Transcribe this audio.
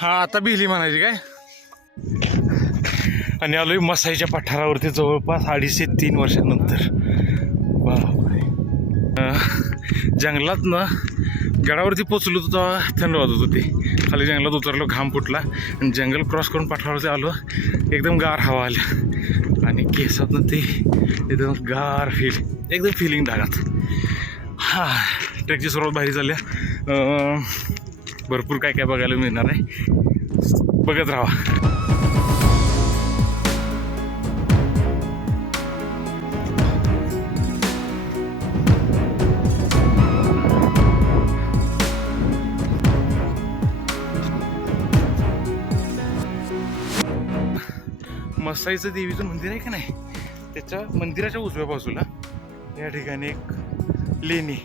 हा आता बिहली म्हणायची काय. आणि आलोय मसाईच्या पठारावरती जवळपास 2.5 ते 3 वर्षानंतर. बापरे. जंगलात ना गडावरती पोचलो होतो तेव्हा थंड वाजत होती. खाली जंगलात उतरलो, घाम फुटला आणि जंगल क्रॉस करून पठारावरती आलो. एकदम गार हवा आली आणि केसातनं ते एकदम गार एकदम फिलिंग ढगात. हा ट्रेकची सुरुवात भारी झाली. भरपूर काय काय बघायला मिळणार आहे, बघत राहा. मसाईचं देवीचं मंदिर आहे का नाही, त्याच्या मंदिराच्या उजव्या बाजूला या ठिकाणी एक लेणी